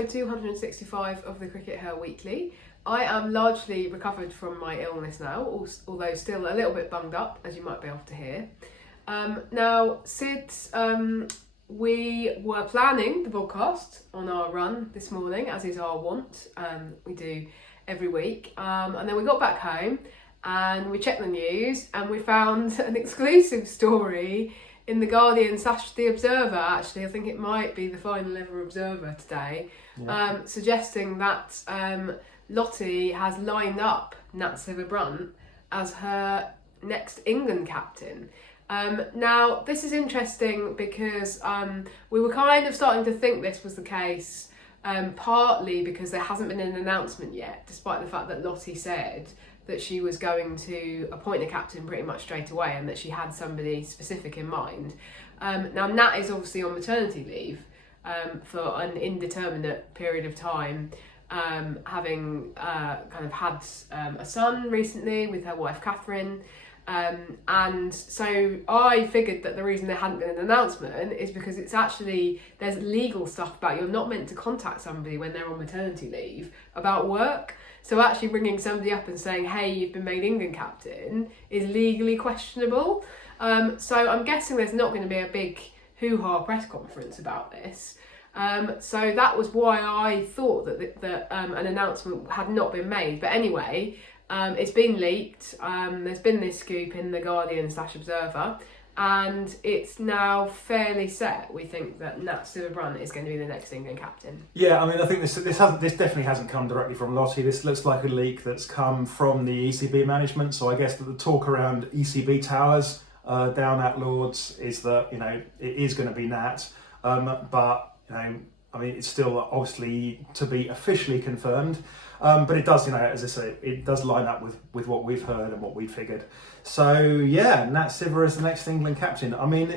episode 265 of the CRICKETHER Weekly. I am largely recovered from my illness now, although still a little bit bunged up, as you might be able to hear. Now, Sid, we were planning the podcast on our run this morning, as is our wont. We do every week. And then we got back home and we checked the news and we found an exclusive story in The Guardian / The Observer, actually. I think it might be the final ever Observer today, suggesting that Lottie has lined up Nat Sciver-Brunt as her next England captain. Now, this is interesting because we were kind of starting to think this was the case, partly because there hasn't been an announcement yet, despite the fact that Lottie said that she was going to appoint a captain pretty much straight away and that she had somebody specific in mind. Now, Nat is obviously on maternity leave for an indeterminate period of time, having kind of had a son recently with her wife Catherine. And so I figured that the reason there hadn't been an announcement is because there's legal stuff about you're not meant to contact somebody when they're on maternity leave about work. So actually ringing somebody up and saying, hey, you've been made England captain is legally questionable. So I'm guessing there's not going to be a big hoo-ha press conference about this. So that was why I thought that an announcement had not been made. But anyway, it's been leaked. There's been this scoop in The Guardian / Observer, and it's now fairly set. We think that Nat Sciver-Brunt is going to be the next England captain. Yeah, I mean, I think this definitely hasn't come directly from Lottie. This looks like a leak that's come from the ECB management. So I guess that the talk around ECB towers down at Lords is that it is going to be Nat, but I mean, it's still obviously to be officially confirmed. But it does, as I say, it does line up with what we've heard and what we figured. So yeah, Nat Sciver is the next England captain. I mean,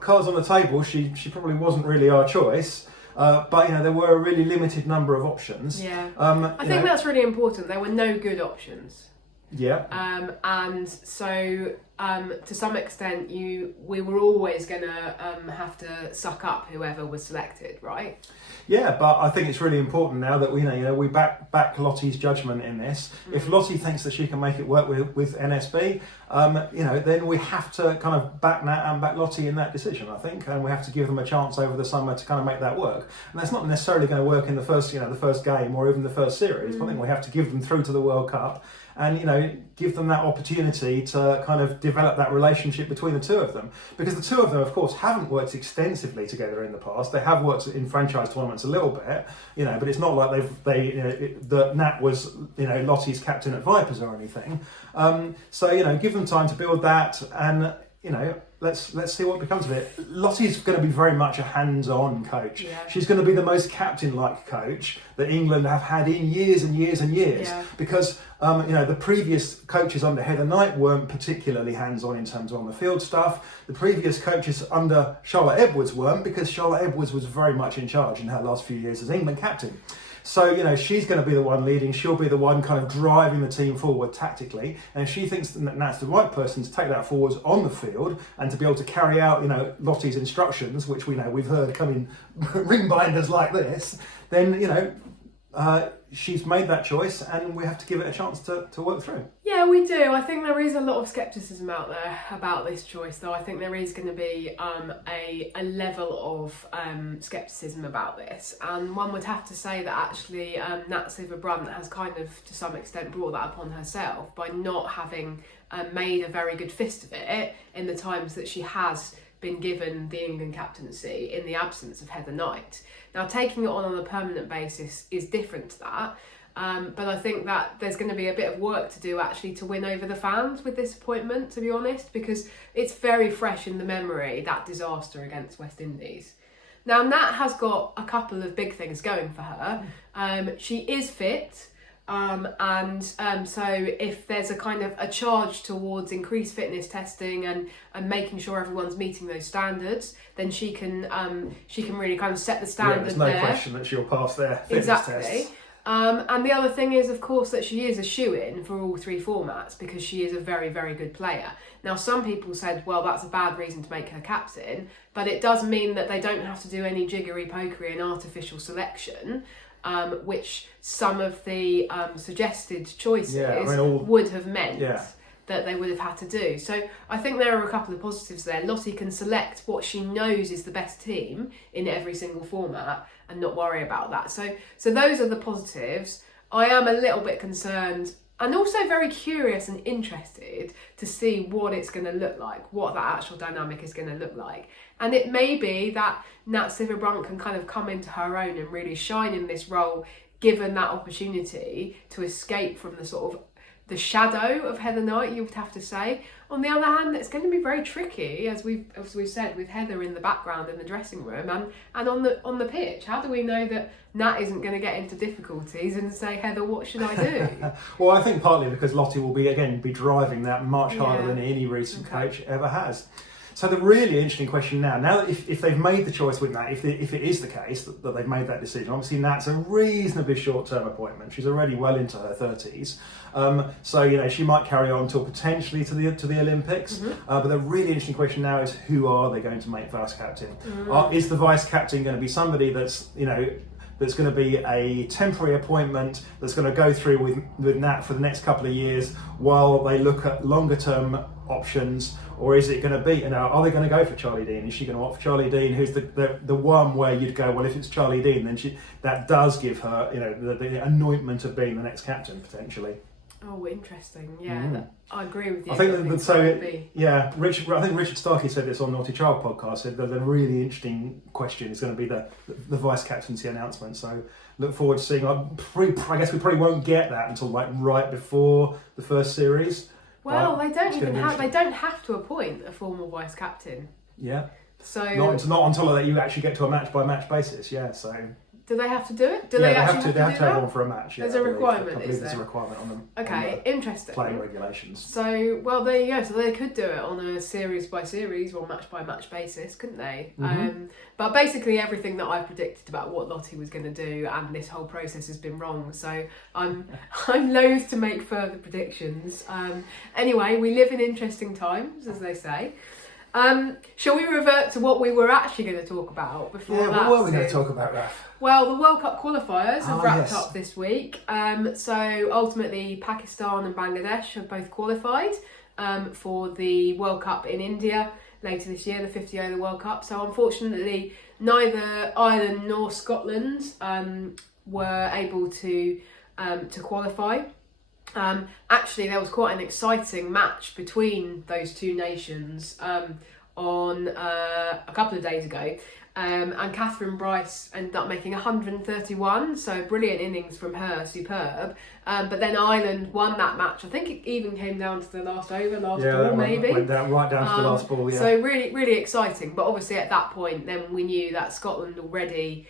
cards on the table. She probably wasn't really our choice, but there were a really limited number of options. Yeah, I think that's really important. There were no good options. Yeah. And so to some extent, we were always going to have to suck up whoever was selected, right? Yeah, but I think it's really important now that we back Lottie's judgment in this. If Lottie thinks that she can make it work with NSB, then we have to kind of back Nat and back Lottie in that decision, I think, and we have to give them a chance over the summer to kind of make that work. And that's not necessarily going to work in the first game or even the first series. But I think we have to give them through to the World Cup and give them that opportunity to kind of develop that relationship between the two of them, because the two of them, of course, haven't worked extensively together in the past. They have worked in franchise tournaments a little bit, but it's not like that Nat was Lottie's captain at Vipers or anything. So give them time to build that, and let's see what becomes of it. Lottie's going to be very much a hands-on coach. Yeah. She's going to be the most captain-like coach that England have had in years and years and years. Yeah. Because the previous coaches under Heather Knight weren't particularly hands-on in terms of on the field stuff. The previous coaches under Charlotte Edwards weren't, because Charlotte Edwards was very much in charge in her last few years as England captain. So, she's going to be the one leading. She'll be the one kind of driving the team forward tactically. And if she thinks that Nat's the right person to take that forwards on the field and to be able to carry out, Lottie's instructions, which we've heard come in ring binders like this, then, she's made that choice and we have to give it a chance to work through. Yeah, we do. I think there is a lot of scepticism out there about this choice, though. I think there is going to be a level of scepticism about this, and one would have to say that actually Nat Sciver-Brunt has kind of to some extent brought that upon herself by not having made a very good fist of it in the times that she has been given the England captaincy in the absence of Heather Knight. Now, taking it on a permanent basis is different to that, but I think that there's going to be a bit of work to do actually to win over the fans with this appointment, to be honest, because it's very fresh in the memory, that disaster against West Indies. Now, Nat has got a couple of big things going for her. She is fit. So if there's a kind of a charge towards increased fitness testing and making sure everyone's meeting those standards, then she can really kind of set the standard. Yeah, there's no question that she'll pass their fitness tests. And the other thing is, of course, that she is a shoo-in for all 3 formats because she is a very, very good player. Now, some people said, well, that's a bad reason to make her captain, but it does mean that they don't have to do any jiggery-pokery and artificial selection, which some of the suggested choices would have meant that they would have had to do. So I think there are a couple of positives there. Lottie can select what she knows is the best team in every single format and not worry about that. So those are the positives. I am a little bit concerned and also very curious and interested to see what it's going to look like, what that actual dynamic is going to look like. And it may be that Nat Sciver-Brunt can kind of come into her own and really shine in this role, given that opportunity to escape from the sort of the shadow of Heather Knight, you would have to say. On the other hand, it's going to be very tricky, as we've said, with Heather in the background in the dressing room and on the pitch. How do we know that Nat isn't going to get into difficulties and say, Heather, what should I do? Well, I think partly because Lottie will be driving that much harder than any recent coach ever has. So the really interesting question now that if they've made the choice with Nat, if it is the case that they've made that decision, obviously Nat's a reasonably short-term appointment. She's already well into her 30s. So, she might carry on until potentially to the Olympics. But the really interesting question now is, who are they going to make vice captain? Is the vice captain going to be somebody that's going to be a temporary appointment that's going to go through with Nat for the next couple of years while they look at longer term options? Or is it going to be, are they going to go for Charlie Dean? Is she going to opt for Charlie Dean, who's the one where you'd go, well, if it's Charlie Dean, then that does give her, the anointment of being the next captain, potentially. Oh, interesting. Yeah, I agree with you. I think Richard Starkey said this on Naughty Child podcast, said that the really interesting question is going to be the vice captaincy announcement. So look forward to seeing. I guess we probably won't get that until right before the first series. Well, they don't have to appoint a formal vice captain. Yeah. So not until you actually get to a match by match basis. Yeah. So. Do they have to do it? They have to have one for a match. There's a requirement, is there? There's a requirement on them. Okay, interesting. Playing regulations. So, well, there you go. So they could do it on a series by series or match by match basis, couldn't they? But basically everything that I predicted about what Lottie was going to do and this whole process has been wrong. So I'm loath to make further predictions. Anyway, we live in interesting times, as they say. Shall we revert to what we were actually going to talk about before that? Yeah, what were we going to talk about, Raf? Well, the World Cup qualifiers have wrapped up this week. So ultimately, Pakistan and Bangladesh have both qualified for the World Cup in India later this year, the 50 over World Cup. So unfortunately, neither Ireland nor Scotland were able to qualify. Actually, there was quite an exciting match between those two nations on a couple of days ago. And Catherine Bryce ended up making 131, so brilliant innings from her, superb. But then Ireland won that match. I think it even came down to the last ball, maybe. Went right down to the last ball, yeah. So really, really exciting. But obviously at that point, then we knew that Scotland already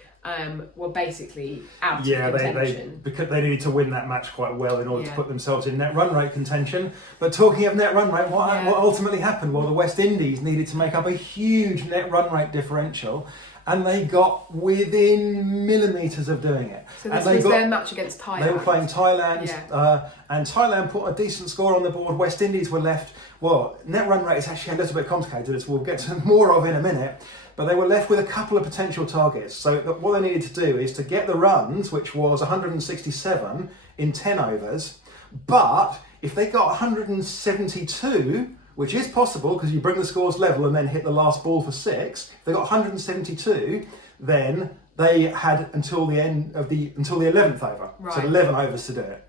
were basically out of contention. Because they needed to win that match quite well in order to put themselves in net run rate contention. But talking of net run rate, what ultimately happened? Well, the West Indies needed to make up a huge net run rate differential, and they got within millimetres of doing it. So this was their match against Thailand. They were playing Thailand, and Thailand put a decent score on the board. West Indies were left, net run rate is actually a little bit complicated, as we'll get to more of in a minute. But they were left with a couple of potential targets. So what they needed to do is to get the runs, which was 167 in 10 overs. But if they got 172, which is possible because you bring the scores level and then hit the last ball for 6, if they got 172, then they had until the 11th over. Right. So 11 overs to do it.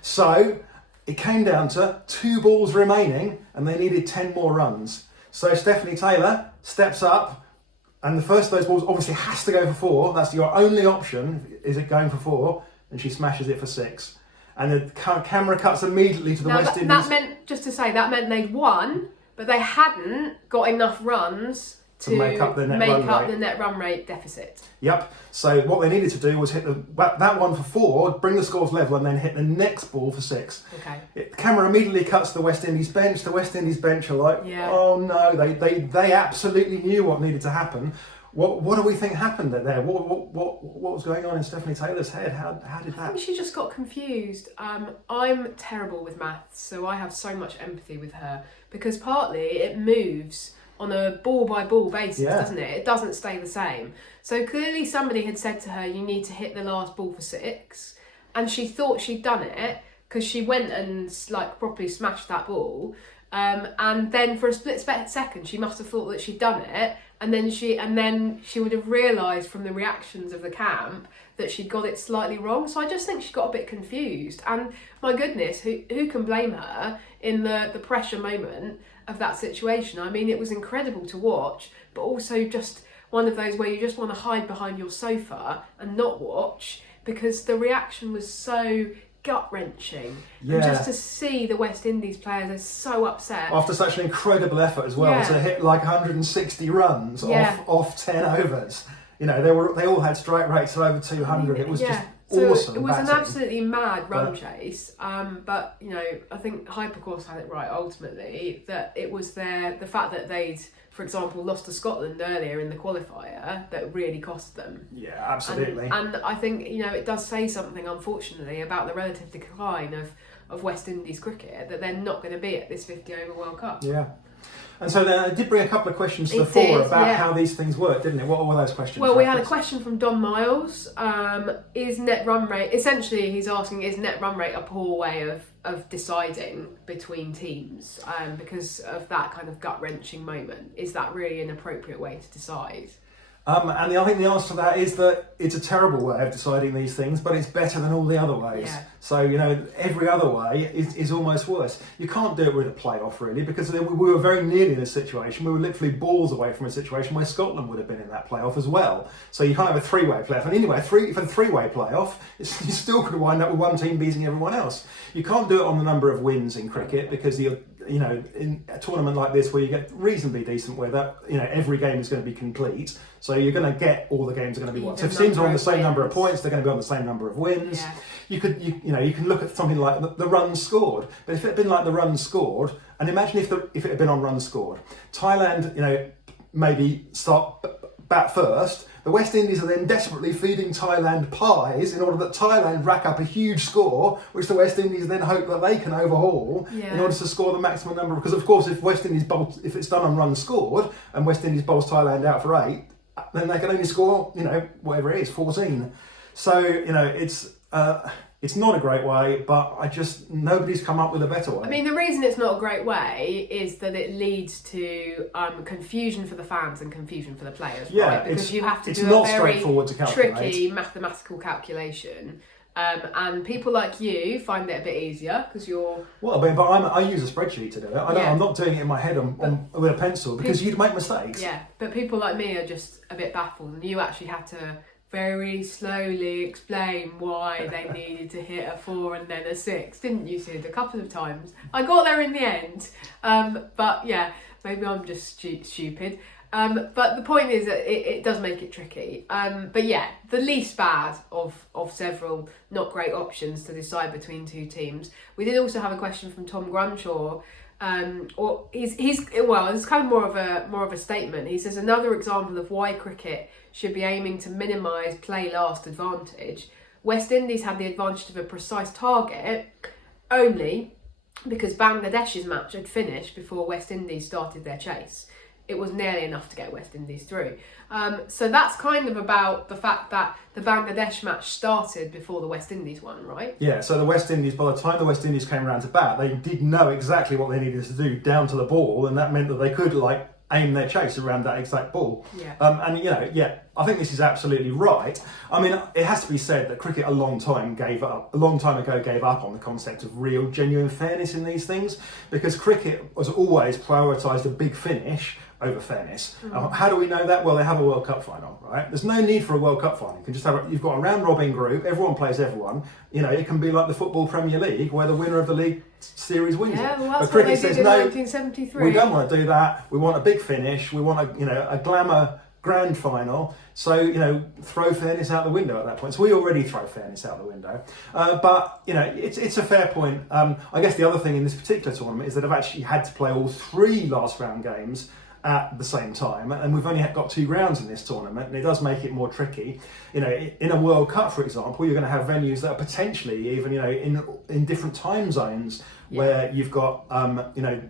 So it came down to 2 balls remaining and they needed 10 more runs. So Stephanie Taylor steps up, and the first of those balls obviously has to go for 4. That's your only option, is it going for 4? And she smashes it for 6. And the camera cuts immediately to the West Indies. That meant, just to say, that meant they'd won, but they hadn't got enough runs to make up the net run rate deficit. Yep. So what they needed to do was hit that one for 4, bring the scores level, and then hit the next ball for 6. Okay. The camera immediately cuts to the West Indies bench. The West Indies bench are like, oh no, they absolutely knew what needed to happen. What do we think happened there? What was going on in Stephanie Taylor's head? How did that? I think she just got confused. I'm terrible with maths, so I have so much empathy with her, because partly it moves on a ball by ball basis, doesn't it? It doesn't stay the same. So clearly somebody had said to her, you need to hit the last ball for 6, and she thought she'd done it because she went and like properly smashed that ball. And then for a split second, she must have thought that she'd done it, and then she would have realised from the reactions of the camp that she'd got it slightly wrong. So I just think she got a bit confused. And my goodness, who can blame her in the pressure moment of that situation? I mean, it was incredible to watch, but also just one of those where you just want to hide behind your sofa and not watch, because the reaction was so gut-wrenching. And just to see the West Indies players are so upset after such an incredible effort as well, to hit like 160 runs off 10 overs. You know, they all had strike rates of over 200. It was just awesome. It was an absolutely mad run chase. But you know, I think Hypercourse had it right ultimately, that it was the fact that they'd, for example, lost to Scotland earlier in the qualifier that really cost them. Yeah, absolutely. And I think, you know, it does say something, unfortunately, about the relative decline of West Indies cricket, that they're not going to be at this 50 over World Cup. Yeah. And so then it did bring a couple of questions to the fore about how these things work, didn't it? What were those questions? Well, we had a question from Don Miles. Is net run rate, essentially he's asking, is net run rate a poor way of deciding between teams because of that kind of gut-wrenching moment? Is that really an appropriate way to decide? And I think the answer to that is that it's a terrible way of deciding these things, but it's better than all the other ways. Yeah. So, you know, every other way is almost worse. You can't do it with a playoff, really, because we were very nearly in this situation. We were literally balls away from a situation where Scotland would have been in that playoff as well. So you can't have a three-way playoff. And anyway, for the three-way playoff, you still could wind up with one team beating everyone else. You can't do it on the number of wins in cricket, because you know, in a tournament like this where you get reasonably decent weather, you know, every game is going to be complete. So you're going to get all the games are going to be won. So if teams are on the same number of points, they're going to be on the same number of wins. Yeah. You can look at something like the runs scored. But if it had been like the runs scored, and imagine if it had been on runs scored, Thailand, you know, maybe start bat first. The West Indies are then desperately feeding Thailand pies in order that Thailand rack up a huge score, which the West Indies then hope that they can overhaul in order to score the maximum number. Because of course, if it's done on runs scored and West Indies bowls Thailand out for 8, then they can only score, you know, whatever it is, 14. So, you know, it's not a great way, but nobody's come up with a better way. I mean, the reason it's not a great way is that it leads to confusion for the fans and confusion for the players, right? Because you have to do a very tricky mathematical calculation. And people like you find it a bit easier because you're... Well, but I use a spreadsheet to do it. I'm not doing it in my head with a pencil, because you'd make mistakes. Yeah, but people like me are just a bit baffled, and you actually had to very slowly explain why they needed to hit a 4 and then a 6, didn't you, Sid? A couple of times. I got there in the end. But yeah, maybe I'm just stupid. But the point is that it does make it tricky. But yeah, the least bad of several not great options to decide between two teams. We did also have a question from Tom Grunshaw. It's kind of more of a statement. He says, another example of why cricket should be aiming to minimise play last advantage. West Indies had the advantage of a precise target only because Bangladesh's match had finished before West Indies started their chase. It was nearly enough to get West Indies through. So that's kind of about the fact that the Bangladesh match started before the West Indies one, right? Yeah, so the West Indies, by the time the West Indies came around to bat, they did know exactly what they needed to do down to the ball, and that meant that they could aim their chase around that exact ball. Yeah. I think this is absolutely right. I mean, it has to be said that cricket a long time ago gave up on the concept of real, genuine fairness in these things, because cricket was always prioritised a big finish over fairness. How do we know that? Well, they have a World Cup final, right? There's no need for a World Cup final. You can just you've got a round robin group, everyone plays everyone. You know, it can be like the Football Premier League where the winner of the league series wins it. Well, that's what they did in 1973. We don't want to do that. We want a big finish. We want a glamour grand final. So, throw fairness out the window at that point. So we already throw fairness out the window. But, it's a fair point. I guess the other thing in this particular tournament is that I've actually had to play all 3 last round games at the same time, and we've only got 2 grounds in this tournament, and it does make it more tricky. You know, in a World Cup, for example, you're going to have venues that are potentially even, you know, in different time zones, where you've got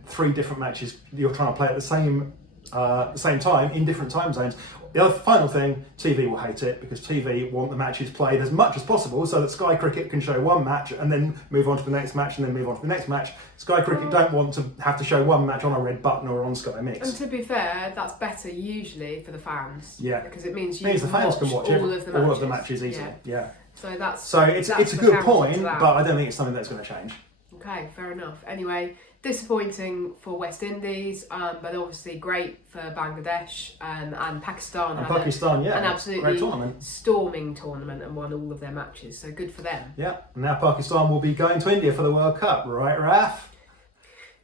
3 different matches you're trying to play at the same time in different time zones. The other final thing, TV will hate it, because TV want the matches played as much as possible so that Sky Cricket can show one match and then move on to the next match and then move on to the next match. Sky Cricket don't want to have to show one match on a red button or on Sky Mix. And to be fair, that's better usually for the fans. Yeah. Because it means the fans can watch all of the matches easily. Yeah. So it's a good point, but I don't think it's something that's going to change. Okay, fair enough. Anyway, disappointing for West Indies, but obviously great for Bangladesh and Pakistan. An absolutely great tournament. Storming tournament and won all of their matches, so good for them. Yeah, now Pakistan will be going to India for the World Cup, right, Raf?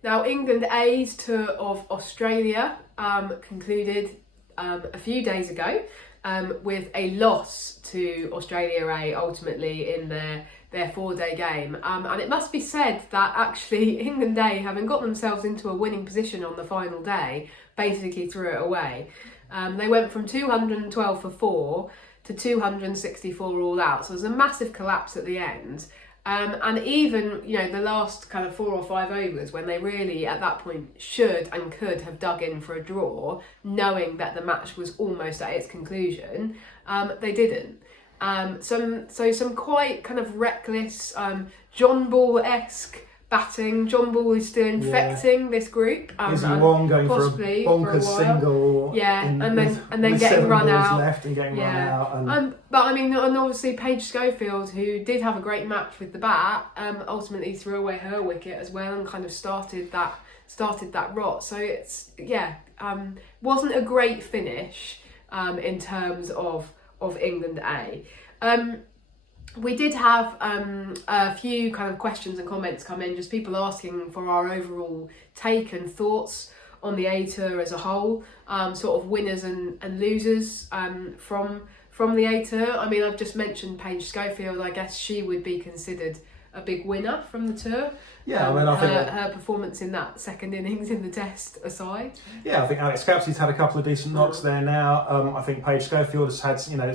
Now, England A's tour of Australia concluded a few days ago with a loss to Australia A ultimately in their 4-day game. And it must be said that actually England A, having got themselves into a winning position on the final day, basically threw it away. They went from 212 for 4 to 264 all out. So it was a massive collapse at the end. And even, you know, the last kind of 4 or 5 overs, when they really at that point should and could have dug in for a draw, knowing that the match was almost at its conclusion, they didn't. Some quite kind of reckless, John Ball-esque batting. John Ball is still infecting this group. Izzy Wong going for a bonkers single. Yeah, and then getting run out. Left and getting run out. But I mean, and obviously Paige Schofield, who did have a great match with the bat, ultimately threw away her wicket as well and kind of started that rot. So it's wasn't a great finish in terms of England A. We did have a few kind of questions and comments come in, just people asking for our overall take and thoughts on the A Tour as a whole, sort of winners and losers from the A Tour. I mean, I've just mentioned Paige Schofield. I guess she would be considered a big winner from the tour. Yeah, I mean, I think her performance in that second innings in the Test aside. Yeah, I think Alex Capsey's had a couple of decent knocks there now. I think Paige Schofield has had, you know,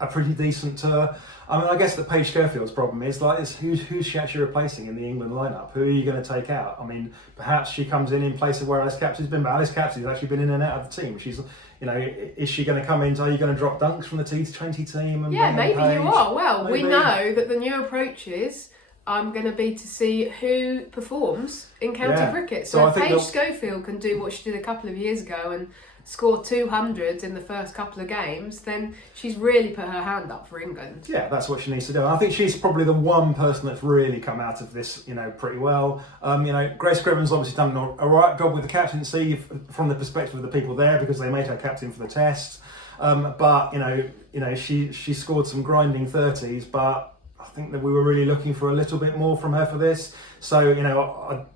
a pretty decent tour. I mean, I guess the Paige Schofield's problem is who's she actually replacing in the England lineup? Who are you going to take out? I mean, perhaps she comes in place of where Alex Capsey's been, but Alex Capsey's actually been in and out of the team. She's, you know, is she going to come in? Are you going to drop Dunks from the T20 team? And maybe Paige? you are. Well, Maybe. We know that the new approach is going to be to see who performs in county cricket. So if Paige Schofield can do what she did a couple of years ago and score 200s in the first couple of games, then she's really put her hand up for England. Yeah, that's what she needs to do. And I think she's probably the one person that's really come out of this, you know, pretty well. You know, Grace Scriven's obviously done a right job with the captaincy from the perspective of the people there, because they made her captain for the Test. But you know, she scored some grinding 30s, but I think that we were really looking for a little bit more from her for this. So, you know,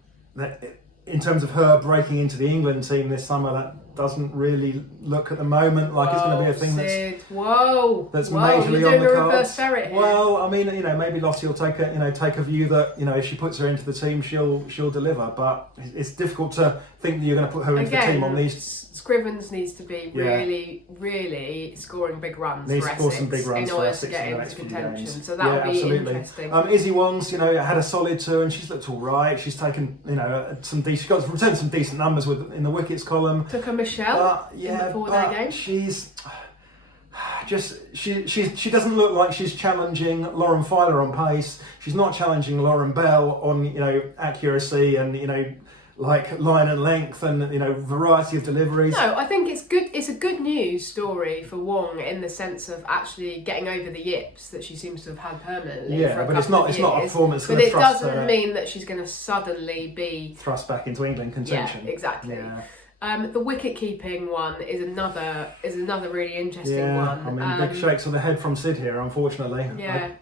in terms of her breaking into the England team this summer, that doesn't really look at the moment like it's going to be a thing that's majorly on the cards. Well, I mean, you know, maybe Lottie will take a view that, you know, if she puts her into the team, she'll deliver. But it's difficult to think that you're going to put her into the team on these. Scrivens needs to be really scoring big runs for Essex in order to get into contention. So that will be interesting. Izzy Wong's, you know, had a solid tour and she's looked all right. She's taken, you know, she got returned some decent numbers in the wickets column. Took a Michelle in the 4-day game. She doesn't look like she's challenging Lauren Filer on pace. She's not challenging Lauren Bell on, you know, accuracy and, you know, like line and length and, you know, variety of deliveries. No, I think it's good. It's a good news story for Wong in the sense of actually getting over the yips that she seems to have had permanently. Yeah, but it's not a performance. But it doesn't mean that she's going to suddenly be thrust back into England contention. Yeah, exactly. Yeah. The wicket keeping one is another really interesting one. I mean, big shakes of the head from Sid here, unfortunately. Yeah,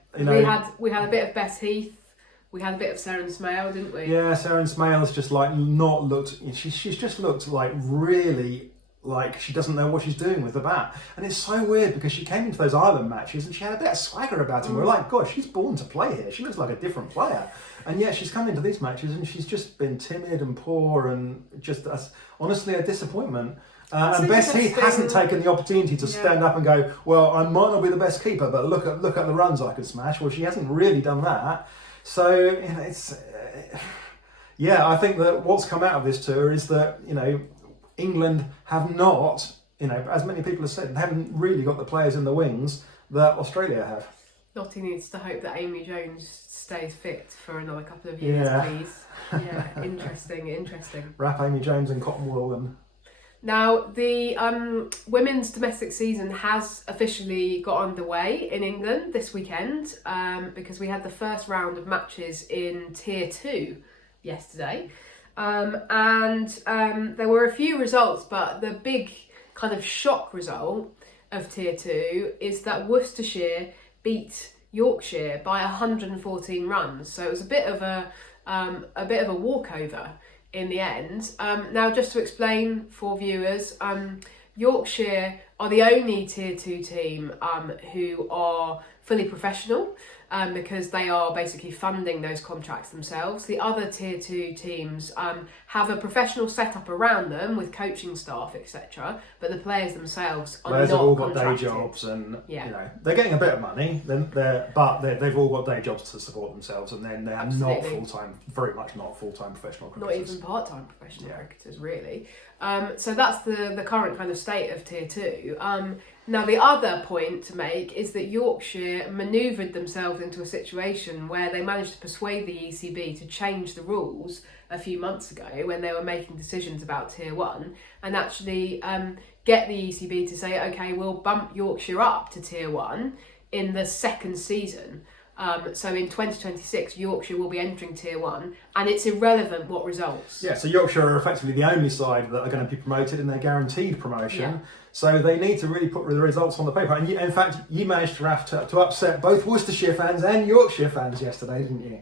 we had a bit of Bess Heath. We had a bit of Seren Smale, didn't we? Yeah, Seren Smale's just like not looked. She's just looked like really like she doesn't know what she's doing with the bat. And it's so weird because she came into those Ireland matches and she had a bit of swagger about her. We're like, God, she's born to play here. She looks like a different player. And yet she's come into these matches and she's just been timid and poor and just honestly a disappointment. And Bess Heath hasn't taken the opportunity to stand up and go, well, I might not be the best keeper, but look at the runs I can smash. Well, she hasn't really done that. So, it's... I think that what's come out of this tour is that, England have not, as many people have said, haven't really got the players in the wings that Australia have. Lottie needs to hope that Amy Jones stays fit for another couple of years, please. Yeah, interesting. Wrap Amy Jones in cotton wool and... Now, the women's domestic season has officially got underway in England this weekend because we had the first round of matches in Tier 2 yesterday. There were a few results, but the big kind of shock result of Tier 2 is that Worcestershire beat Yorkshire by 114 runs. So it was a bit of a walkover in the end. Now, just to explain for viewers, Yorkshire are the only Tier 2 team who are fully professional because they are basically funding those contracts themselves. The other Tier 2 teams have a professional setup around them with coaching staff, etc. But the players themselves are players not have all got contracted. day jobs and they're getting a bit of money, but they've all got day jobs to support themselves, and then they're not full-time, very much not full-time professional cricketers. Not even part-time professional cricketers, really. So that's the current kind of state of Tier 2. Now, the other point to make is that Yorkshire manoeuvred themselves into a situation where they managed to persuade the ECB to change the rules a few months ago when they were making decisions about Tier 1, and actually get the ECB to say, OK, we'll bump Yorkshire up to Tier 1 in the second season. So in 2026, Yorkshire will be entering Tier 1, and it's irrelevant what results. Yeah, so Yorkshire are effectively the only side that are going to be promoted, and they're guaranteed promotion. Yeah. So they need to really put the results on the paper. And in fact, you managed to upset both Worcestershire fans and Yorkshire fans yesterday, didn't you?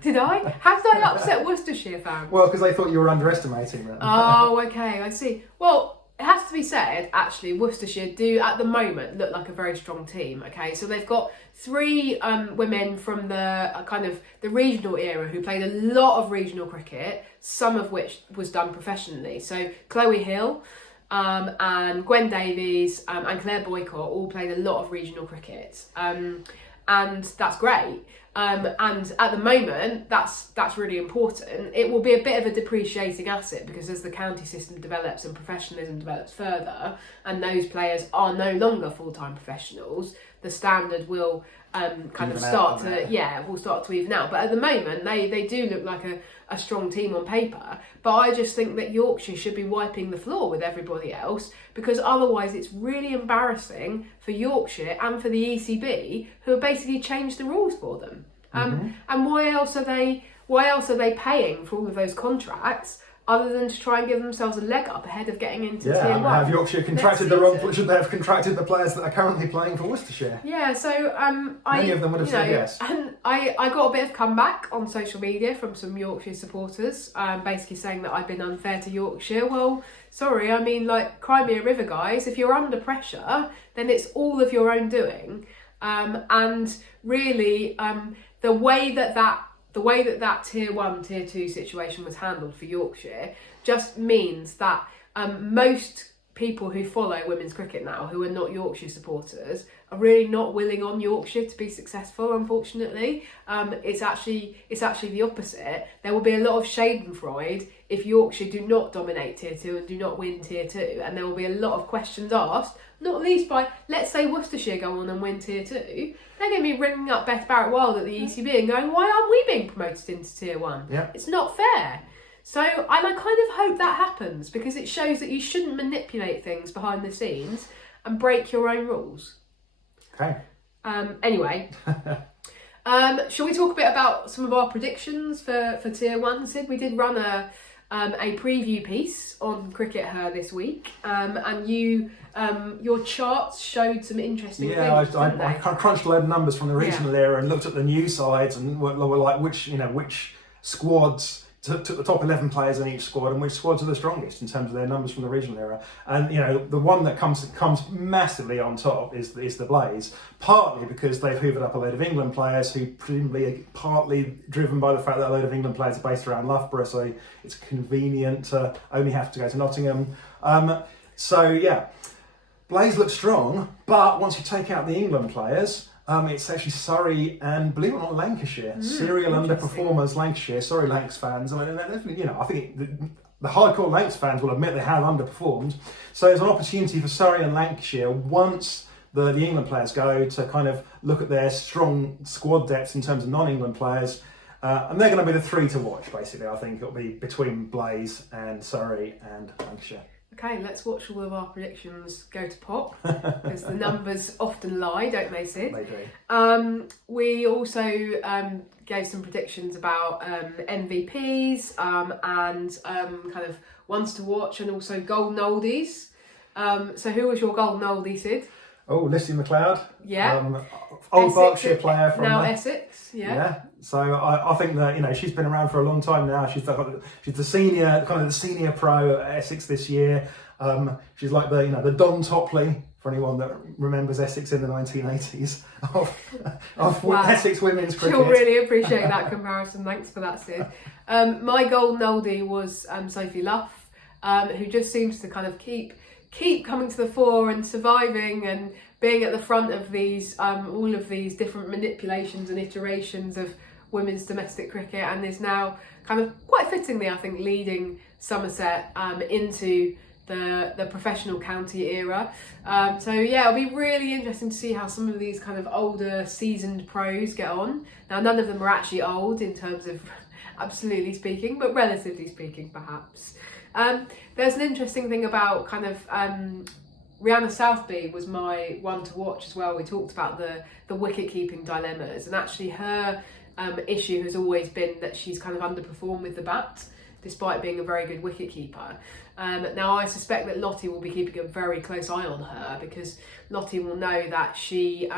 Did I? How did I upset Worcestershire fans? Well, because they thought you were underestimating them. Oh, okay, I see. Well, it has to be said, actually, Worcestershire do, at the moment, look like a very strong team, okay? So they've got 3 women from the kind of the regional era who played a lot of regional cricket, some of which was done professionally. So Chloe Hill and Gwen Davies and Claire Boycott all played a lot of regional cricket. And that's great. And at the moment, that's really important. It will be a bit of a depreciating asset because as the county system develops and professionalism develops further, and those players are no longer full-time professionals, the standard will will start to even out. But at the moment, they do look like a strong team on paper. But I just think that Yorkshire should be wiping the floor with everybody else, because otherwise it's really embarrassing for Yorkshire and for the ECB, who have basically changed the rules for them. And why else are they paying for all of those contracts other than to try and give themselves a leg up ahead of getting into Tier 1? Have Yorkshire contracted the wrong? Should they have contracted the players that are currently playing for Worcestershire? Yeah, so many of them would have said yes. And I got a bit of comeback on social media from some Yorkshire supporters, basically saying that I've been unfair to Yorkshire. Well, sorry, I mean, like, cry me a river, guys. If you're under pressure, then it's all of your own doing. And really, the way that Tier 1, Tier 2 situation was handled for Yorkshire just means that most people who follow women's cricket now, who are not Yorkshire supporters, are really not willing on Yorkshire to be successful, unfortunately. It's actually the opposite. There will be a lot of schadenfreude if Yorkshire do not dominate Tier 2 and do not win Tier 2, and there will be a lot of questions asked, not least by, let's say Worcestershire go on and win Tier 2, they're going to be ringing up Beth Barrett-Wild at the ECB and going, why aren't we being promoted into Tier 1? Yeah. It's not fair. So I kind of hope that happens, because it shows that you shouldn't manipulate things behind the scenes and break your own rules. Okay. Anyway, shall we talk a bit about some of our predictions for Tier 1, Sid? We did run a preview piece on CRICKETher this week, and your charts showed some interesting things. I crunched a load of numbers from the regional era and looked at the new sides and were like which squads took the top 11 players in each squad, and which squads are the strongest in terms of their numbers from the regional era. And the one that comes massively on top is the Blaze, partly because they've hoovered up a load of England players who presumably are partly driven by the fact that a load of England players are based around Loughborough, so it's convenient to only have to go to Nottingham. Blaze looks strong, but once you take out the England players, it's actually Surrey and, believe it or not, Lancashire. Serial underperformers, Lancashire. Sorry, Lancs fans. I mean, I think the hardcore Lancs fans will admit they have underperformed. So there's an opportunity for Surrey and Lancashire once the England players go to kind of look at their strong squad depth in terms of non-England players. And they're going to be the three to watch, basically. I think it'll be between Blaze and Surrey and Lancashire. Okay, let's watch all of our predictions go to pot, because the numbers often lie, don't they, Sid? They do. We also gave some predictions about MVPs and kind of ones to watch, and also golden oldies. So who was your golden oldie, Sid? Oh, Lissy McLeod. Yeah. Old Essex, Berkshire player from now there. Essex. Yeah. Yeah. So I think that she's been around for a long time now. She's the senior pro at Essex this year. She's like the Don Topley, for anyone that remembers Essex in the 1980s of Wow. Essex women's cricket. She'll really appreciate that comparison. Thanks for that, Sid. My golden oldie was Sophie Luff, who just seems to kind of keep coming to the fore and surviving and being at the front of these all of these different manipulations and iterations of women's domestic cricket, and is now kind of quite fittingly, I think, leading Somerset into the professional county era. So yeah, it'll be really interesting to see how some of these kind of older seasoned pros get on. Now, none of them are actually old in terms of absolutely speaking, but relatively speaking perhaps. There's an interesting thing about kind of Rihanna Southby was my one to watch as well. We talked about the wicket keeping dilemmas, and actually her issue has always been that she's kind of underperformed with the bat, despite being a very good wicket keeper. Now, I suspect that Lottie will be keeping a very close eye on her, because Lottie will know that she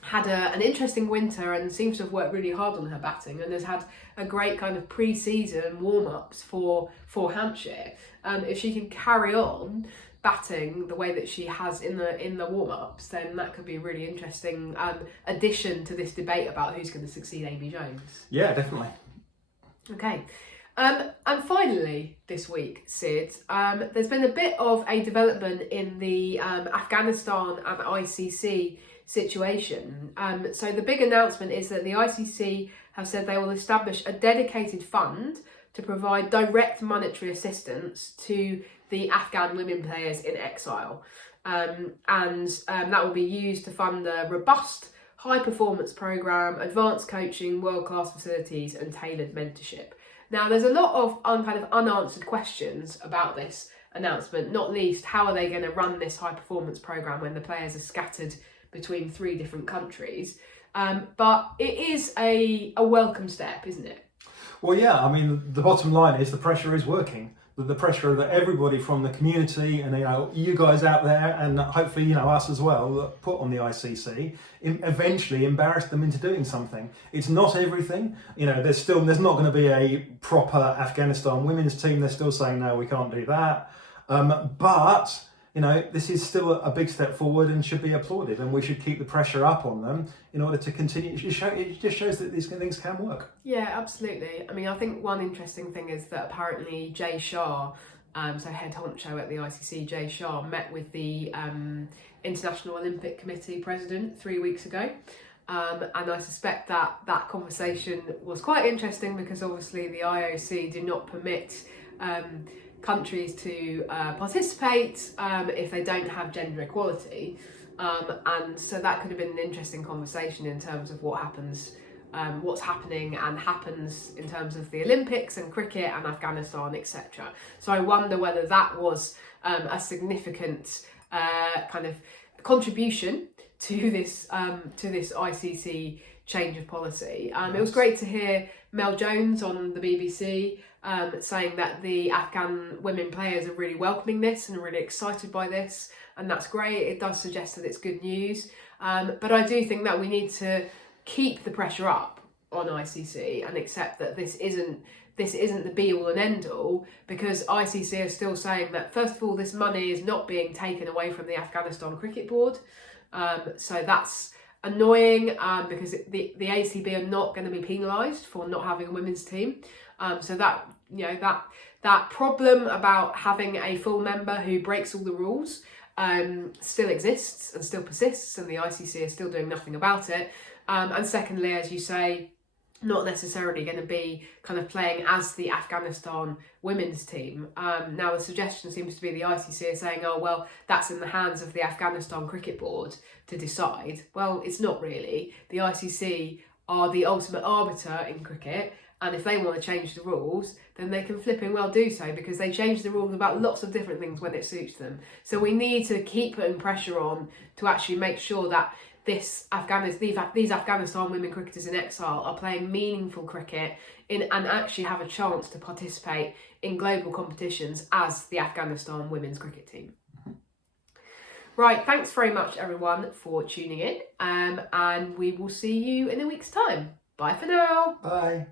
had an interesting winter and seems to have worked really hard on her batting, and has had a great kind of pre-season warm-ups for Hampshire. If she can carry on batting the way that she has in the warm-ups, then that could be a really interesting addition to this debate about who's going to succeed Amy Jones. Yeah, definitely. Okay. And finally this week, Sid, there's been a bit of a development in the Afghanistan and ICC situation. So the big announcement is that the ICC have said they will establish a dedicated fund to provide direct monetary assistance to the Afghan women players in exile. And that will be used to fund a robust high performance programme, advanced coaching, world-class facilities and tailored mentorship. Now, there's a lot of kind of unanswered questions about this announcement, not least how are they going to run this high performance programme when the players are scattered between 3 different countries. But it is a welcome step, isn't it? Well, yeah, I mean, the bottom line is the pressure is working. The pressure that everybody from the community and you guys out there, and hopefully us as well, put on the ICC, eventually embarrassed them into doing something. It's not everything. There's not going to be a proper Afghanistan women's team. They're still saying no, we can't do that. But this is still a big step forward and should be applauded, and we should keep the pressure up on them in order to continue. It just shows that these things can work. Yeah, absolutely. I mean, I think one interesting thing is that apparently Jay Shah, so head honcho at the ICC, Jay Shah, met with the International Olympic Committee president 3 weeks ago. And I suspect that conversation was quite interesting, because obviously the IOC do not permit countries to participate if they don't have gender equality, and so that could have been an interesting conversation in terms of what happens, what's happening and happens in terms of the Olympics and cricket and Afghanistan, etc. So I wonder whether that was a significant kind of contribution to this ICC change of policy. It was great to hear Mel Jones on the BBC saying that the Afghan women players are really welcoming this and are really excited by this, and that's great. It does suggest that it's good news, but I do think that we need to keep the pressure up on ICC and accept that this isn't this isn't the be all and end all, because ICC is still saying that, first of all, this money is not being taken away from the Afghanistan Cricket Board. So that's annoying, because the ACB are not going to be penalised for not having a women's team. So that, that problem about having a full member who breaks all the rules still exists and still persists, and the ICC is still doing nothing about it. And secondly, as you say, not necessarily going to be kind of playing as the Afghanistan women's team. Now the suggestion seems to be the ICC is saying, oh, well, that's in the hands of the Afghanistan Cricket Board to decide. Well, it's not really. The ICC are the ultimate arbiter in cricket, and if they want to change the rules, then they can flipping well do so, because they change the rules about lots of different things when it suits them. So we need to keep putting pressure on to actually make sure that these Afghanistan women cricketers in exile are playing meaningful cricket and actually have a chance to participate in global competitions as the Afghanistan women's cricket team. Right, thanks very much everyone for tuning in, and we will see you in a week's time. Bye for now. Bye.